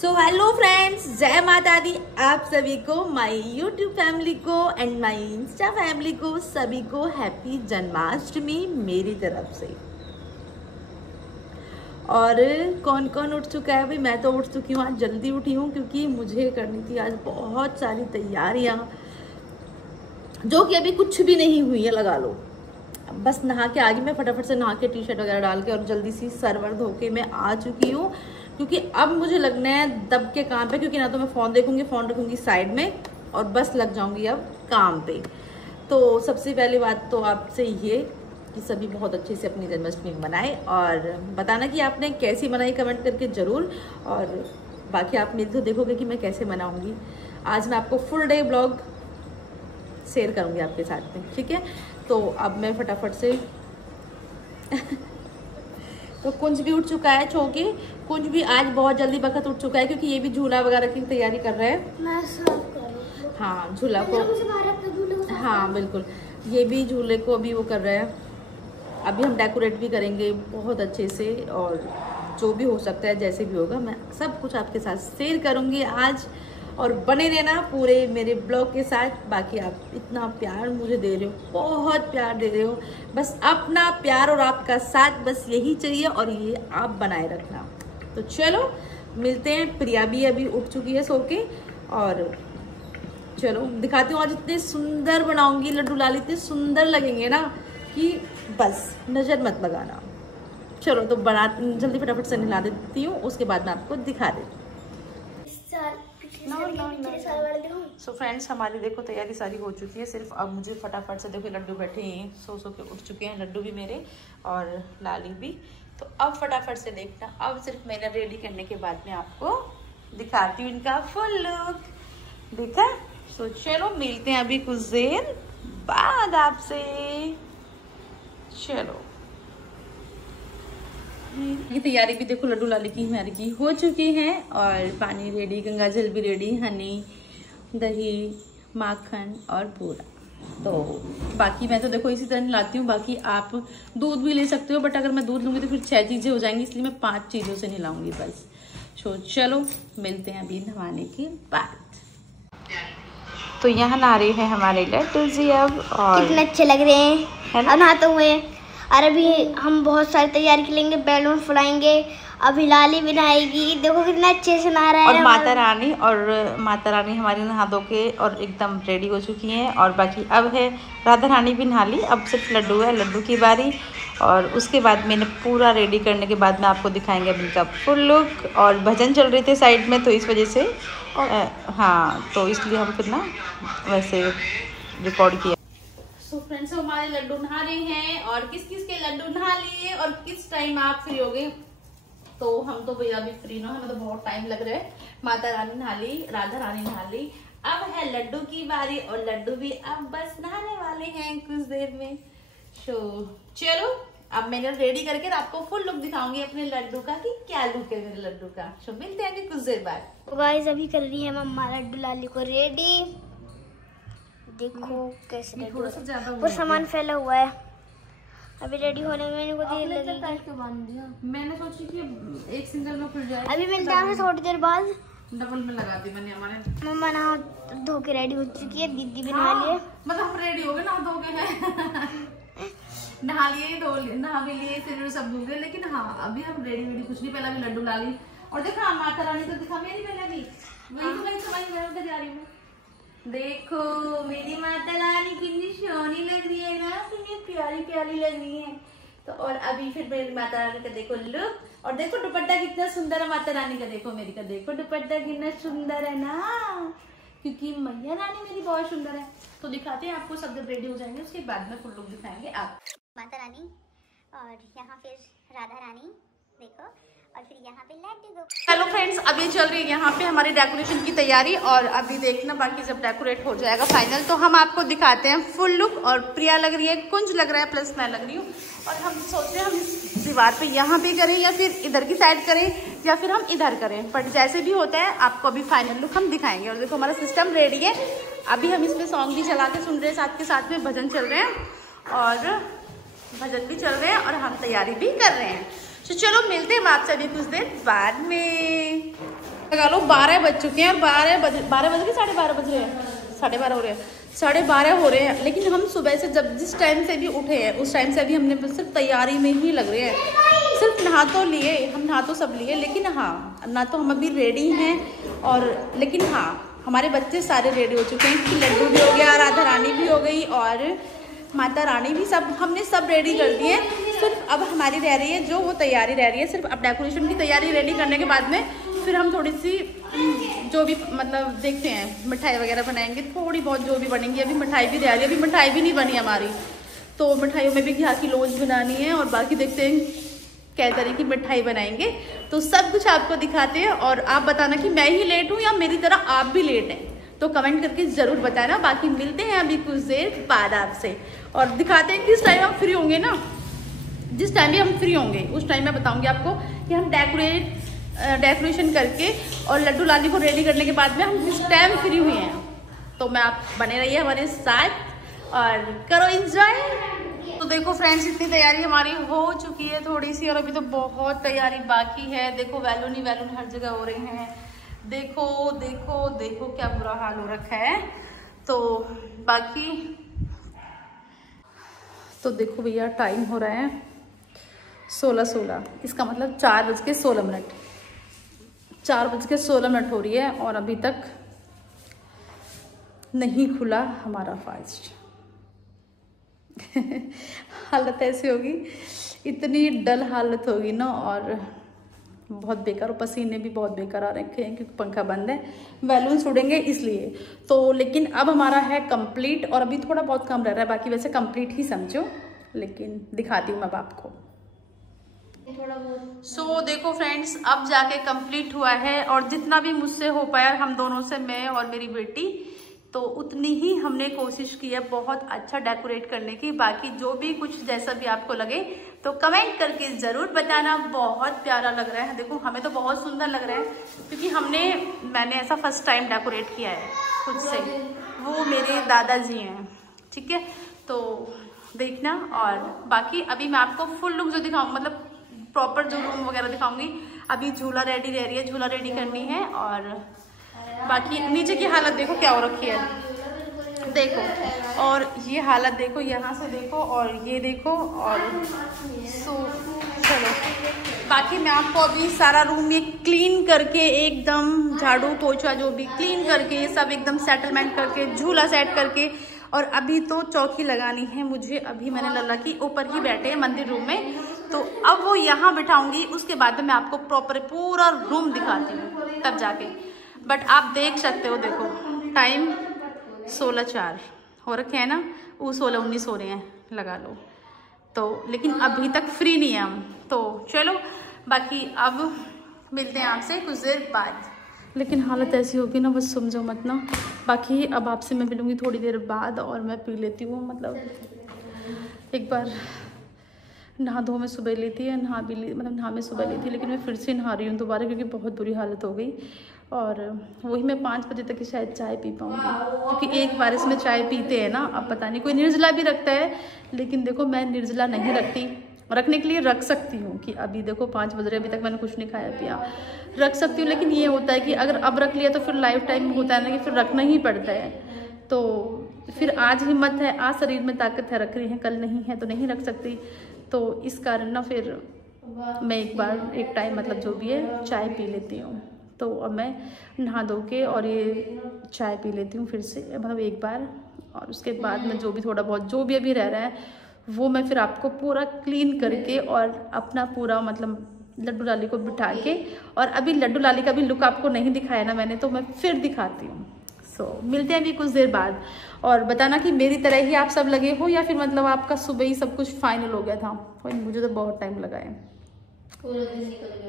So hello friends, जय माता दी आप सभी को, माय यूट्यूब फैमिली को एंड माय इंस्टा फैमिली को, सभी को हैप्पी जन्माष्टमी मेरी तरफ से। और कौन कौन उठ चुका है? भाई मैं तो उठ चुकी हूँ, आज जल्दी उठी हूँ क्योंकि मुझे करनी थी आज बहुत सारी तैयारियाँ, जो कि अभी कुछ भी नहीं हुई है लगा लो। बस नहा के आ गई मैं, फटाफट से नहा के टी शर्ट वगैरह डाल के और जल्दी सी सरवर धो के मैं आ चुकी हूँ, क्योंकि अब मुझे लगना है दब के काम पे, क्योंकि ना तो मैं फ़ोन देखूंगी, फ़ोन रखूंगी साइड में और बस लग जाऊंगी अब काम पे। तो सबसे पहली बात तो आपसे ये कि सभी बहुत अच्छे से अपनी जन्माष्टमी मनाएं और बताना कि आपने कैसी मनाई कमेंट करके ज़रूर। और बाकी आप मेरी तो देखोगे कि मैं कैसे मनाऊँगी। आज मैं आपको फुल डे ब्लॉग शेयर करूँगी आपके साथ में, ठीक है? तो अब मैं फटाफट से तो कुंज भी उठ चुका है, छोके कुंज भी आज बहुत जल्दी वक्त उठ चुका है, क्योंकि ये भी झूला वगैरह की तैयारी कर रहे हैं। मैं साफ करूँ। हाँ, झूला को, हाँ बिल्कुल, ये भी झूले को अभी वो कर रहे हैं। अभी हम डेकोरेट भी करेंगे बहुत अच्छे से, और जो भी हो सकता है जैसे भी होगा मैं सब कुछ आपके साथ शेयर करूँगी आज। और बने रहना पूरे मेरे ब्लॉग के साथ। बाकी आप इतना प्यार मुझे दे रहे हो, बहुत प्यार दे रहे हो, बस अपना प्यार और आपका साथ बस यही चाहिए, और ये आप बनाए रखना। तो चलो मिलते हैं। प्रिया भी अभी उठ चुकी है सो के, और चलो दिखाती हूँ आज इतने सुंदर बनाऊंगी लड्डू लाल, इतने सुंदर लगेंगे ना कि बस नज़र मत लगाना। चलो तो बना जल्दी फटाफट से नहला देती हूँ, उसके बाद मैं आपको दिखा देती हूँ। सो फ्रेंड्स, हमारी देखो तैयारी सारी हो चुकी है, सिर्फ अब मुझे फटाफट से देखो लड्डू बैठे हैं, सो के उठ चुके हैं लड्डू भी मेरे और लाली भी। तो अब फटाफट से देखना, अब सिर्फ मैंने रेडी करने के बाद में आपको दिखाती हूँ इनका फुल लुक, देखा? सो चलो मिलते हैं अभी कुछ देर बाद आपसे। चलो ये तैयारी भी देखो लड्डू लाली की हमारी की हो चुकी है, और पानी रेडी, गंगा जल भी रेडी, हनी, दही, माखन और पूरा। तो बाकी मैं तो देखो इसी तरह लाती हूँ, बाकी आप दूध भी ले सकते हो, बट अगर मैं दूध लूँगी तो फिर 6 चीज़ें हो जाएंगी, इसलिए मैं 5 चीज़ों से नहलाऊंगी बस। तो चलो मिलते हैं अभी नहाने के बाद। तो यहाँ नहा रहे हैं हमारे लड्डू जी अब, और कितने अच्छे लग रहे हैं, है ना? नहाते हुए। और अभी हम बहुत सारी तैयारी करेंगे, बैलून फुलाएंगे, अभी लाली भी नहाएगी, देखो कितना अच्छे से नहा रहा है। और माता रानी हमारी नहा धो के और एकदम रेडी हो चुकी हैं। और बाकी अब है राधा रानी भी नहा ली, अब सिर्फ लड्डू है, लड्डू की बारी। और उसके बाद मैंने पूरा रेडी करने के बाद में आपको दिखाएंगे अभी इनका फुल लुक। और भजन चल रहे थे साइड में, तो इस वजह से हाँ, तो इसलिए हम फिर ना वैसे रिकॉर्ड किया। सो फ्रेंड्स, हमारे लड्डू नहा रहे हैं, और किस किस के लड्डू नहा लिए और किस टाइम आप फ्री हो गए? तो हम तो भैया अभी फ्री ना, हमें तो बहुत टाइम लग रहा है। माता रानी नहा ली, राधा रानी नहा ली, अब है लड्डू की बारी, और लड्डू भी अब बस नहाने वाले हैं कुछ देर में। चलो अब मैंने रेडी करके आपको फुल लुक दिखाऊंगी अपने लड्डू का कि क्या लुक है मेरे लड्डू का। तो मिलते हैं कुछ देर बाद। गाइस अभी कर रही है मम्मा लड्डू लाली को रेडी, देखो कैसे थोड़ा सा ज्यादा वो सामान फैला हुआ है, अभी रेडी होने में इनको देर लगेगी। क्यों बांध दिया? मैंने सोची कि एक सिंगल में खुल जाए। अभी मिलते हैं थोड़ी देर बाद। डबल में लगा दी मैंने। हमारे मम्मा नहा धो के रेडी हो चुकी है, दीदी भी नहा लिए। मतलब हम रेडी हो गए, नहा धो के हैं नहा लिए, नहा भी लिए, फिर सब धो गए, लेकिन हाँ अभी हम रेडी कुछ नहीं, पहले अभी लड्डू ला ली। और देखा माता रानी तो दिखा मेरी, पहले अभी वही जा रही हूँ। देखो मेरी माता रानी कितनी सोनी लग रही है ना, कितनी प्यारी प्यारी लग रही है। तो और अभी फिर मेरी माता रानी का देखो लुक, और देखो दुपट्टा कितना सुंदर है माता रानी का, देखो मेरी का, देखो दुपट्टा कितना सुंदर है ना, क्योंकि मैया रानी मेरी बहुत सुंदर है। तो दिखाते हैं आपको, सब जब रेडी हो जाएंगे उसके बाद में फुल लुक दिखाएंगे आप। माता रानी, और यहाँ फिर राधा रानी देखो, और फिर यहाँ पे लड्डू। हेलो फ्रेंड्स, अभी चल रही है यहाँ पे हमारी डेकोरेशन की तैयारी, और अभी देखना बाकी जब डेकोरेट हो जाएगा फाइनल तो हम आपको दिखाते हैं फुल लुक। और प्रिया लग रही है, कुंज लग रहा है, प्लस मैं लग रही हूँ। और हम सोचते हैं हम इस दीवार पे यहाँ पे करें, या फिर इधर की साइड करें, या फिर हम इधर करें, बट जैसे भी होता है आपको अभी फाइनल लुक हम दिखाएंगे। और देखो हमारा सिस्टम रेडी है, अभी हम इसमें सॉन्ग भी चला के सुन रहे हैं, साथ के साथ में भजन चल रहे हैं, और भजन भी चल रहे हैं, और हम तैयारी भी कर रहे हैं। तो चलो मिलते हैं आपसे अभी कुछ देर बाद में। लगा लो 12 बज चुके हैं और 12 बज के 12:30 बज रहे हैं, 12:30 हो रहे हैं, 12:30 हो रहे हैं। लेकिन हम सुबह से जिस टाइम से भी उठे हैं उस टाइम से अभी हमने बस सिर्फ तैयारी में ही लग रहे हैं। सिर्फ नहा तो लिए, हम नहा तो सब लिए, लेकिन हाँ ना तो हम अभी रेडी हैं और लेकिन हाँ हमारे बच्चे सारे रेडी हो चुके हैं कि लड्डू भी हो गया, राधा रानी भी हो गई और माता रानी भी, सब हमने सब रेडी कर दिए। सिर्फ अब हमारी रह रही है जो वो तैयारी रह रही है, सिर्फ अब डेकोरेशन की तैयारी रेडी करने के बाद में फिर हम थोड़ी सी जो भी मतलब देखते हैं मिठाई वगैरह बनाएंगे, थोड़ी बहुत जो भी बनेंगी। अभी मिठाई भी रह रही है, अभी मिठाई भी नहीं बनी हमारी, तो मिठाइयों में भी घिया की लोज बनानी है और बाकी देखते हैं क्या तरह की मिठाई बनाएंगे। तो सब कुछ आपको दिखाते हैं और आप बताना कि मैं ही लेट हूँ या मेरी तरह आप भी लेट हैं, तो कमेंट करके ज़रूर बताना। बाकी मिलते हैं अभी कुछ देर बाद आपसे और दिखाते हैं किस टाइम हम फ्री होंगे ना। जिस टाइम भी हम फ्री होंगे उस टाइम मैं बताऊंगी आपको कि हम डेकोरेशन करके और लड्डू लाली को रेडी करने के बाद में हम किस टाइम फ्री हुए हैं। तो मैं आप बने रहिए हमारे साथ और करो एंजॉय। तो देखो फ्रेंड्स, इतनी तैयारी हमारी हो चुकी है थोड़ी सी और अभी तो बहुत तैयारी बाकी है। देखो बैलून ही बैलून हर जगह हो रहे हैं, देखो देखो देखो क्या बुरा हाल हो रखा है। तो बाकी तो देखो भैया टाइम हो रहा है 16:16, इसका मतलब 4:16, 4:16 हो रही है और अभी तक नहीं खुला हमारा फास्ट। हालत ऐसी होगी, इतनी डल हालत होगी ना और बहुत बेकार, पसीने भी बहुत बेकार आ रखे हैं क्योंकि पंखा बंद है, बैलून उड़ेंगे इसलिए। तो लेकिन अब हमारा है कंप्लीट और अभी थोड़ा बहुत कम रह रहा है, बाकी वैसे कंप्लीट ही समझो, लेकिन दिखाती हूँ मैं आपको। सो देखो फ्रेंड्स, अब जाके कंप्लीट हुआ है और जितना भी मुझसे हो पाया, हम दोनों से, मैं और मेरी बेटी, तो उतनी ही हमने कोशिश की है बहुत अच्छा डेकोरेट करने की। बाकी जो भी कुछ जैसा भी आपको लगे तो कमेंट करके ज़रूर बताना। बहुत प्यारा लग रहा है, देखो हमें तो बहुत सुंदर लग रहा है क्योंकि मैंने ऐसा फर्स्ट टाइम डेकोरेट किया है खुद से, वो मेरे दादाजी हैं, ठीक है। तो देखना और बाकी अभी मैं आपको फुल लुक जो दिखाऊँ, मतलब प्रॉपर जो रूम वगैरह दिखाऊंगी। अभी झूला रेडी रह रही है, झूला रेडी करनी है और बाकी नीचे की हालत देखो क्या हो रखी है, देखो, और ये हालत देखो, यहाँ से देखो और ये देखो। और सो चलो बाकी मैं आपको अभी सारा रूम ये क्लीन करके एकदम झाड़ू पोछा जो भी क्लीन करके सब एकदम सेटलमेंट करके झूला सेट करके, और अभी तो चौकी लगानी है मुझे। अभी मैंने लल्ला की ऊपर ही बैठे हैं मंदिर रूम में, तो अब वो यहाँ बिठाऊंगी, उसके बाद मैं आपको प्रॉपर पूरा रूम दिखाती हूँ तब जाके। बट आप देख सकते हो, देखो टाइम 16:04 हो रखे हैं ना, वो 16-19 हो रहे हैं लगा लो। तो लेकिन अभी तक फ्री नहीं है हम, तो चलो बाकी अब मिलते हैं आपसे कुछ देर बाद। लेकिन हालत ऐसी होगी ना, बस समझो मत ना। बाकी अब आपसे मैं मिलूंगी थोड़ी देर बाद और मैं पी लेती हूँ, मतलब एक बार नहा धो में सुबह ली थी, नहा में सुबह ली थी, लेकिन मैं फिर से नहा रही हूँ दोबारा क्योंकि बहुत बुरी हालत हो गई। और वही मैं 5 बजे तक ही शायद चाय पी पाऊँगी क्योंकि एक बार इसमें चाय पीते हैं ना, अब पता नहीं कोई निर्जला भी रखता है, लेकिन देखो मैं निर्जला नहीं रखती। रखने के लिए रख सकती हूँ कि अभी देखो 5 बज रहे, अभी तक मैंने कुछ नहीं खाया पिया, रख सकती हूँ। लेकिन ये होता है कि अगर अब रख लिया तो फिर लाइफ टाइम होता है ना कि फिर रखना ही पड़ता है। तो फिर आज हिम्मत है, आज शरीर में ताकत है, रख रही है, कल नहीं है तो नहीं रख सकती। तो इस कारण ना फिर मैं एक टाइम मतलब जो भी है चाय पी लेती हूँ। तो अब मैं नहा धो के और ये चाय पी लेती हूँ फिर से, मतलब एक बार, और उसके बाद में जो भी थोड़ा बहुत जो भी अभी रह रहा है वो मैं फिर आपको पूरा क्लीन करके और अपना पूरा मतलब लड्डू लाली को बिठा के, और अभी लड्डू लाली का भी लुक आपको नहीं दिखाया ना मैंने, तो मैं फिर दिखाती हूँ। मिलते हैं अभी कुछ देर बाद और बताना कि मेरी तरह ही आप सब लगे हो या फिर मतलब आपका सुबह ही सब कुछ फाइनल हो गया था। मुझे तो बहुत टाइम लगा है,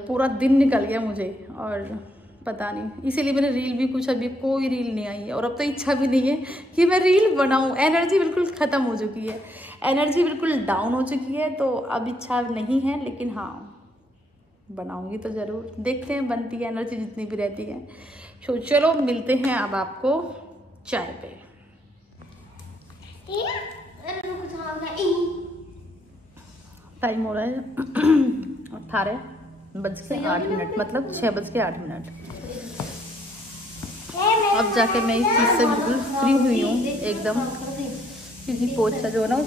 पूरा दिन निकल गया मुझे, और पता नहीं, इसीलिए मैंने रील भी कुछ अभी कोई रील नहीं आई है और अब तो इच्छा भी नहीं है कि मैं रील बनाऊं। एनर्जी बिल्कुल ख़त्म हो चुकी है, एनर्जी बिल्कुल डाउन हो चुकी है, तो अब इच्छा नहीं है। लेकिन हाँ बनाऊंगी तो ज़रूर, देखते हैं बनती है एनर्जी जितनी भी रहती है। तो चलो मिलते हैं अब आपको चाय पे। टाइम हो रहा है 18:08, मतलब 6:08। अब जाके मैं इस चीज़ से बिल्कुल फ्री हुई हूँ एकदम, क्योंकि पोछा जो है ना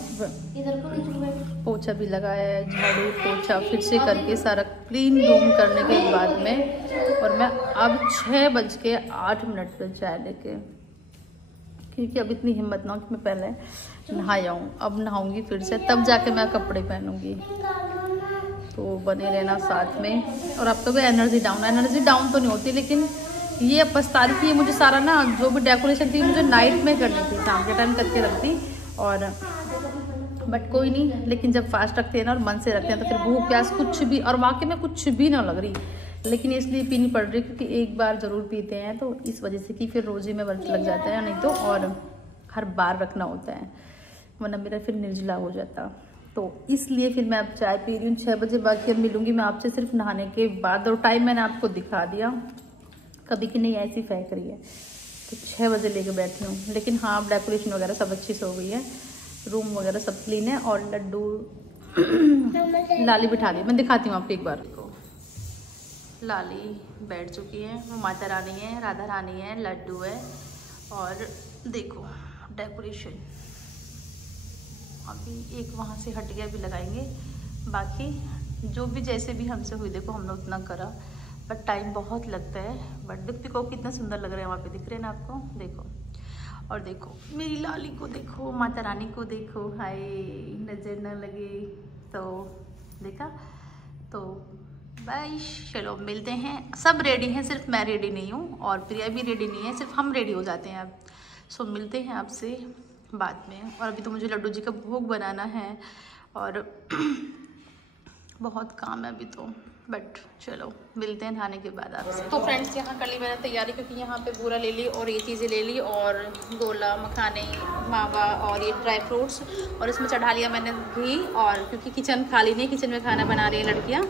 पोछा भी लगाया है, झाड़ू पोछा फिर से करके सारा क्लीन रूम करने के बाद में, और मैं अब 6:08 पे चाय लेके, क्योंकि अब इतनी हिम्मत ना हो कि मैं पहले नहा जाऊँ। अब नहाऊंगी फिर से, तब जाके मैं कपड़े पहनूंगी। तो बने रहना साथ में। और अब तो भी एनर्जी डाउन तो नहीं होती, लेकिन ये अब पछता रही थी। मुझे सारा ना जो भी डेकोरेशन थी मुझे नाइट में करनी थी, शाम के टाइम करके रखती, और बट कोई नहीं। लेकिन जब फास्ट रखते हैं ना और मन से रखते हैं तो फिर भूख प्यास कुछ भी, और वाकई में कुछ भी ना लग रही, लेकिन इसलिए पीनी पड़ रही क्योंकि एक बार ज़रूर पीते हैं, तो इस वजह से कि फिर रोज़ी में व्रत लग जाता है, नहीं तो और हर बार रखना होता है, वरना मेरा फिर निर्जला हो जाता। तो इसलिए फिर मैं अब चाय पी रही हूँ 6 बजे। बाकी अब मिलूंगी मैं आपसे सिर्फ नहाने के बाद, और टाइम मैंने आपको दिखा दिया कभी कि नहीं ऐसी फेंक रही है, तो 6 बजे लेके बैठी हूँ। लेकिन हाँ, अब डेकोरेशन वगैरह सब अच्छी से हो गई है, रूम वगैरह सब क्लीन है, और लड्डू लाली बिठा दी, मैं दिखाती हूँ आपको एक बार। लाली बैठ चुकी है, वो माता रानी है, राधा रानी है, लड्डू है, और देखो डेकोरेशन अभी एक वहाँ से हट गया, भी लगाएंगे। बाकी जो भी जैसे भी हमसे हुई, देखो हमने उतना करा, बट टाइम बहुत लगता है। बट देखो कितना सुंदर लग रहा है, वहाँ पे दिख रहे हैं ना आपको, देखो। और देखो मेरी लाली को देखो, माता रानी को देखो, हाय नजर न लगे, तो देखा। तो बाय, चलो मिलते हैं। सब रेडी हैं, सिर्फ मैं रेडी नहीं हूँ, और प्रिया भी रेडी नहीं है, सिर्फ हम रेडी हो जाते हैं अब। सो मिलते हैं आपसे बाद में। और अभी तो मुझे लड्डू जी का भोग बनाना है, और बहुत काम है अभी तो, बट चलो मिलते हैं नहाने के बाद आपसे। तो फ्रेंड्स, यहाँ कर ली मैंने तैयारी, क्योंकि यहाँ पे बूरा ले ली और ये चीज़ें ले ली, और गोला, मखाने, मावा और ये ड्राई फ्रूट्स, और इसमें चढ़ा लिया मैंने घी। और क्योंकि किचन खाली नहीं, किचन में खाना बना रही हैं लड़कियाँ,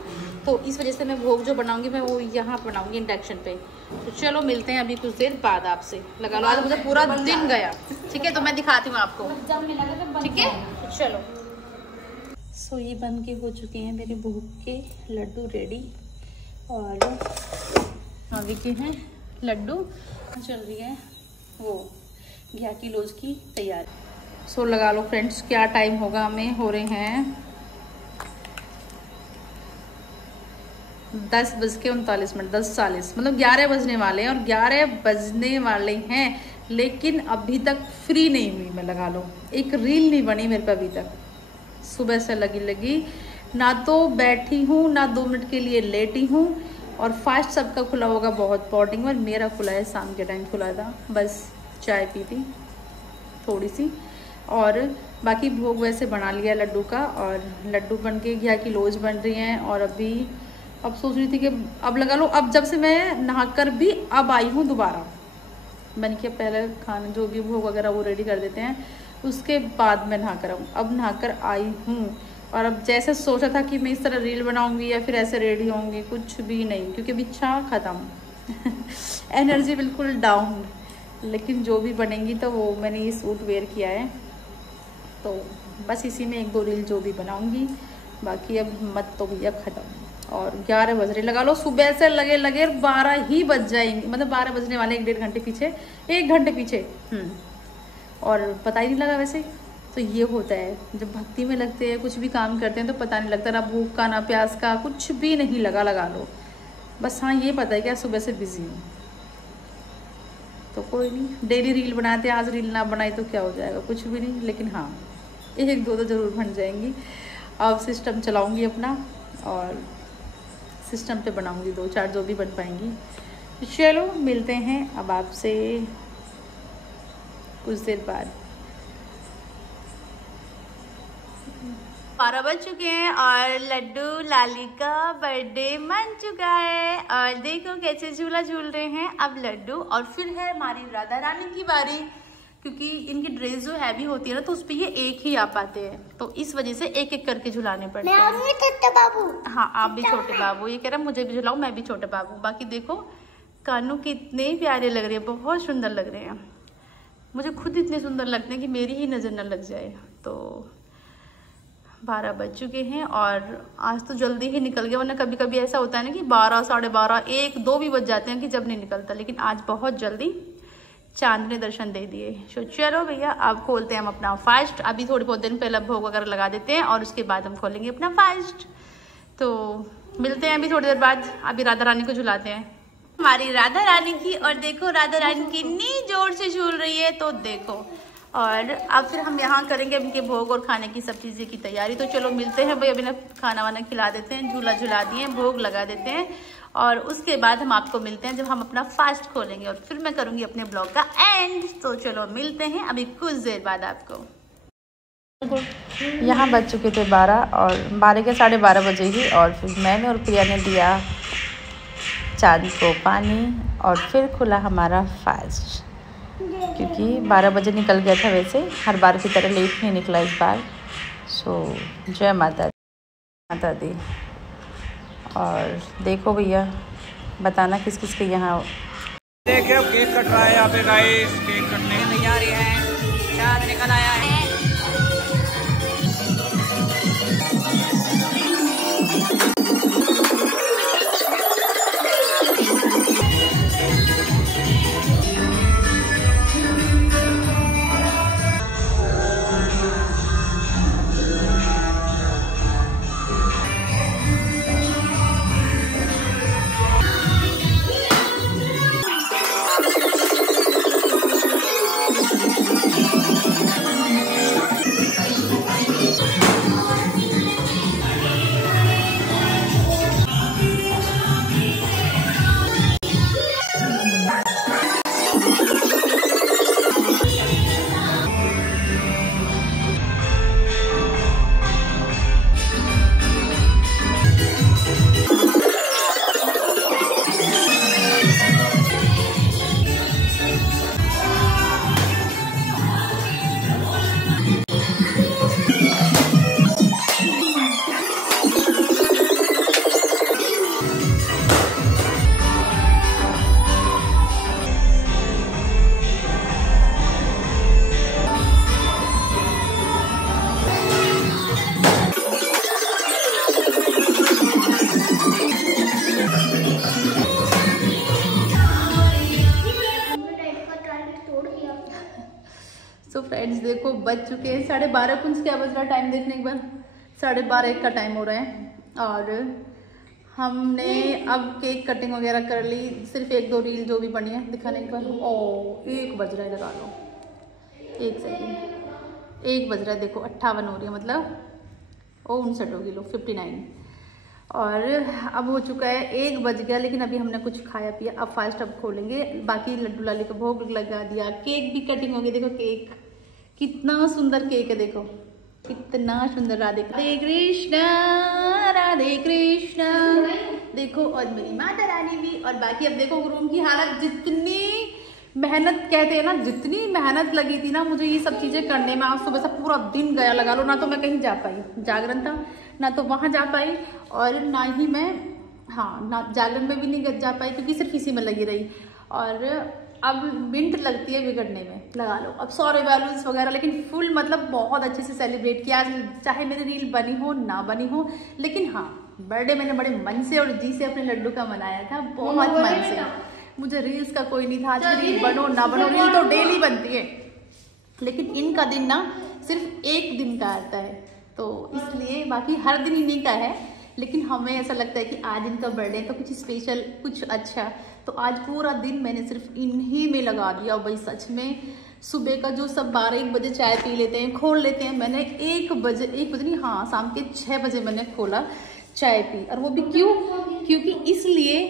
तो इस वजह से मैं भोग जो बनाऊँगी मैं वो यहाँ बनाऊँगी इंडक्शन पे। तो चलो मिलते हैं अभी कुछ देर बाद आपसे। लगा लो, आज मुझे पूरा दिन गया, ठीक है, तो मैं दिखाती हूँ आपको, ठीक है। चलो, सो ये बन के हो चुके हैं मेरे भोग के लड्डू रेडी, और अभी के हैं लड्डू, चल रही है वो 11 किलोज की तैयारी। सो लगा लो फ्रेंड्स, क्या टाइम होगा, हमें हो रहे हैं 10:39, 10:40, मतलब 11 बजने वाले हैं, और 11 बजने वाले हैं, लेकिन अभी तक फ्री नहीं हुई मैं। लगा लो एक रील नहीं बनी मेरे पे अभी तक, सुबह से लगी ना, तो बैठी हूँ ना 2 मिनट के लिए लेटी हूँ। और फास्ट सबका खुला होगा बहुत मॉर्निंग में, मेरा खुला है शाम के टाइम खुला था, बस चाय पी थी थोड़ी सी, और बाकी भोग वैसे बना लिया लड्डू का, और लड्डू बन के 11 की लोज बन रही हैं। और अभी अब सोच रही थी कि अब लगा लो, अब जब से मैं नहाकर भी अब आई हूँ दोबारा, मैंने किया पहले खाना जो भी भोग वगैरह वो रेडी कर देते हैं, उसके बाद मैं नहाकर आऊँ। अब नहाकर आई हूँ, और अब जैसे सोचा था कि मैं इस तरह रील बनाऊंगी या फिर ऐसे रेडी होंगी, कुछ भी नहीं, क्योंकि अभी इच्छा ख़त्म एनर्जी बिल्कुल डाउन। लेकिन जो भी बनेंगी तो वो मैंने ये सूट वेयर किया है, तो बस इसी में 1-2 रील जो भी बनाऊंगी, बाकी अब हिम्मत तो भैया ख़त्म। और 11 बज रहे, लगा लो सुबह से लगे 12 ही बज जाएंगे, मतलब 12 बजने वाले, 1-1.5 घंटे पीछे, 1 घंटे पीछे, और पता ही नहीं लगा वैसे। तो ये होता है जब भक्ति में लगते हैं, कुछ भी काम करते हैं तो पता नहीं लगता, ना भूख का ना प्यास का, कुछ भी नहीं लगा लो। बस हाँ ये पता है कि सुबह से बिजी हूँ, तो कोई नहीं, डेली रील बनाते हैं, आज रील ना बनाई तो क्या हो जाएगा, कुछ भी नहीं। लेकिन हाँ 1-2 तो ज़रूर बन जाएंगी। अब सिस्टम चलाऊँगी अपना, और सिस्टम पे बनाऊँगी 2-4 जो भी बन पाएंगी। चलो मिलते हैं अब आपसे कुछ देर बाद। 12 बज चुके हैं, और लड्डू लाली का बर्थडे मन चुका है, और देखो कैसे झूला झूल रहे हैं अब लड्डू। और फिर है हमारी राधा रानी की बारी, क्योंकि इनकी ड्रेस जो हैवी होती है ना, तो उस पर ये एक ही आ पाते हैं, तो इस वजह से एक एक करके झुलाने पड़ते हैं। मैं छोटे बाबू, हाँ आप भी छोटे बाबू, ये कह रहा मुझे भी झुलाओ, मैं भी छोटे बाबू। बाकी देखो कानू कितने प्यारे लग रहे हैं, बहुत सुंदर लग रहे हैं, मुझे खुद इतने सुंदर लगते हैं कि मेरी ही नज़र न लग जाए। तो 12 बज चुके हैं, और आज तो जल्दी ही निकल गया, वरना कभी कभी ऐसा होता है ना कि 12, 12:30, 1, 2 भी बज जाते हैं कि जब नहीं निकलता, लेकिन आज बहुत जल्दी चांद ने दर्शन दे दिए। तो चलो भैया अब खोलते हैं हम अपना फास्ट। अभी थोड़ी बहुत दिन पहले भोग वगैरह लगा देते हैं और उसके बाद हम खोलेंगे अपना फास्ट। तो मिलते हैं अभी थोड़ी देर बाद। अभी राधा रानी को झुलाते हैं, हमारी राधा रानी की। और देखो राधा रानी कितनी जोर से झूल रही है, तो देखो। और अब फिर हम यहाँ करेंगे इनके भोग और खाने की सब चीज़ें की तैयारी। तो चलो मिलते हैं भाई। अभी ना खाना वाना खिला देते हैं, झूला झुला दिए, भोग लगा देते हैं और उसके बाद हम आपको मिलते हैं जब हम अपना फास्ट खोलेंगे और फिर मैं करूँगी अपने ब्लॉग का एंड। तो चलो मिलते हैं अभी कुछ देर बाद आपको। यहाँ बज चुके थे 12 और 12 के 12:30 बजेगी। और फिर मैंने और प्रिया ने दिया चांद को पानी और फिर खुला हमारा फास्ट, क्योंकि 12 बजे निकल गया था। वैसे हर बार की तरह लेट नहीं निकला इस बार। सो जय माता दी। और देखो भैया बताना किस किस के यहाँ देखिए केक कट रहा है यहाँ पे गाइस। केक कटने की तैयारी है, चांद निकल आया है। तो फ्रेंड्स देखो बज चुके हैं 12:30। कुछ क्या बज रहा है टाइम देखने एक बार, 12:30 का टाइम हो रहा है। और हमने अब केक कटिंग वगैरह कर ली। सिर्फ 1-2 रील जो भी बनी है दिखाने एक बार। ओ 1 बज रहा है, लगा लो 1 सेकेंड। 1 बज रहा है, देखो 58 हो रही है, मतलब 59 होगी, लो 59। और अब हो चुका है 1 बज गया, लेकिन अभी हमने कुछ खाया पिया। अब फास्ट अब खोलेंगे। बाकी लड्डू लाली का भोग लगा दिया, केक भी कटिंग हो गई। देखो केक कितना सुंदर केक है, देखो कितना सुंदर। राधे कृष्णा राधे कृष्णा। देखो और मेरी माता रानी भी। और बाकी अब देखो रूम की हालत, जितनी मेहनत कहते हैं ना, जितनी मेहनत लगी थी ना मुझे ये सब चीजें करने में, आज सुबह से पूरा दिन गया लगा लो। ना तो मैं कहीं जा पाई, जागरण था, ना तो वहां जा पाई, और ना ही मैं ना जागरण में भी नहीं जा पाई, क्योंकि सिर्फ इसी में लगी रही। और अब मिनट लगती है बिगड़ने में, लगा लो। अब सारे बैलून्स वगैरह, लेकिन फुल मतलब बहुत अच्छे से सेलिब्रेट किया। चाहे मेरी रील बनी हो ना बनी हो, लेकिन हाँ बर्थडे मैंने बड़े मन से और जी से अपने लड्डू का मनाया था, बहुत मन से। मुझे रील्स का कोई नहीं था। आज रील बनो ना बनो, रील तो डेली बनती है, लेकिन इनका दिन ना सिर्फ 1 दिन का आता है, तो इसलिए बाकी हर दिन इन्हीं का है। लेकिन हमें ऐसा लगता है कि आज इनका बर्थडे है तो कुछ स्पेशल, कुछ अच्छा। तो आज पूरा दिन मैंने सिर्फ इन्हीं में लगा दिया। भाई सच में सुबह का जो सब 12-1 बजे चाय पी लेते हैं, खोल लेते हैं, मैंने 1 बजे नहीं, हाँ शाम के 6 बजे मैंने खोला, चाय पी। और वो भी क्यों? क्योंकि इसलिए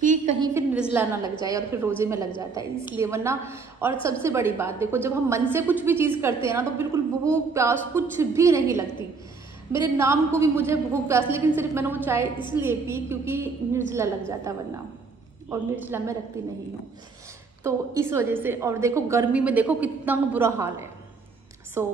कि कहीं फिर निर्जला ना लग जाए और फिर रोजे में लग जाता है, इसलिए। वरना और सबसे बड़ी बात देखो, जब हम मन से कुछ भी चीज़ करते हैं ना, तो बिल्कुल भूख प्यास कुछ भी नहीं लगती। मेरे नाम को भी मुझे भूख प्यास, लेकिन सिर्फ मैंने वो चाय इसलिए पी क्योंकि निर्जला लग जाता वरना, और निर्जला मैं रखती नहीं हूँ, तो इस वजह से। और देखो गर्मी में देखो कितना बुरा हाल है। सो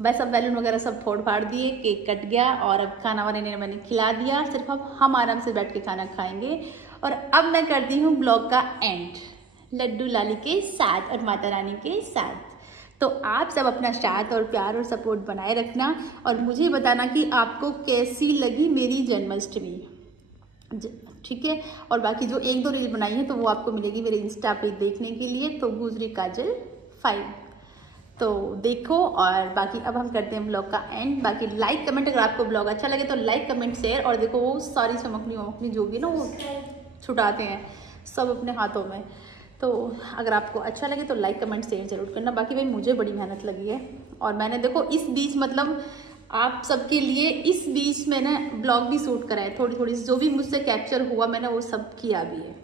बस अब बैलून वगैरह सब फोड़ फाड़ दिए, केक कट गया, और अब खाना वाने ने मैंने खिला दिया। सिर्फ अब हम आराम से बैठ के खाना खाएंगे। और अब मैं करती हूँ ब्लॉग का एंड लड्डू लाली के साथ और माता रानी के साथ। तो आप सब अपना साथ और प्यार और सपोर्ट बनाए रखना, और मुझे बताना कि आपको कैसी लगी मेरी जन्माष्टमी। ठीक है। और बाकी जो 1-2 रील बनाई है तो वो आपको मिलेगी मेरे इंस्टा पे देखने के लिए, तो गुजरी काजल 5 तो देखो। और बाकी अब हम करते हैं ब्लॉग का एंड। बाकी लाइक कमेंट, अगर आपको ब्लॉग अच्छा लगे तो लाइक कमेंट शेयर। और देखो वो सारी चमकनी जो भी ना वो छुटाते हैं सब अपने हाथों में, तो अगर आपको अच्छा लगे तो लाइक कमेंट शेयर जरूर करना। बाकी भाई मुझे बड़ी मेहनत लगी है, और मैंने देखो इस बीच मतलब आप सबके लिए इस बीच मैंने ब्लॉग भी शूट करा है, थोड़ी जो भी मुझसे कैप्चर हुआ मैंने वो सब किया भी है।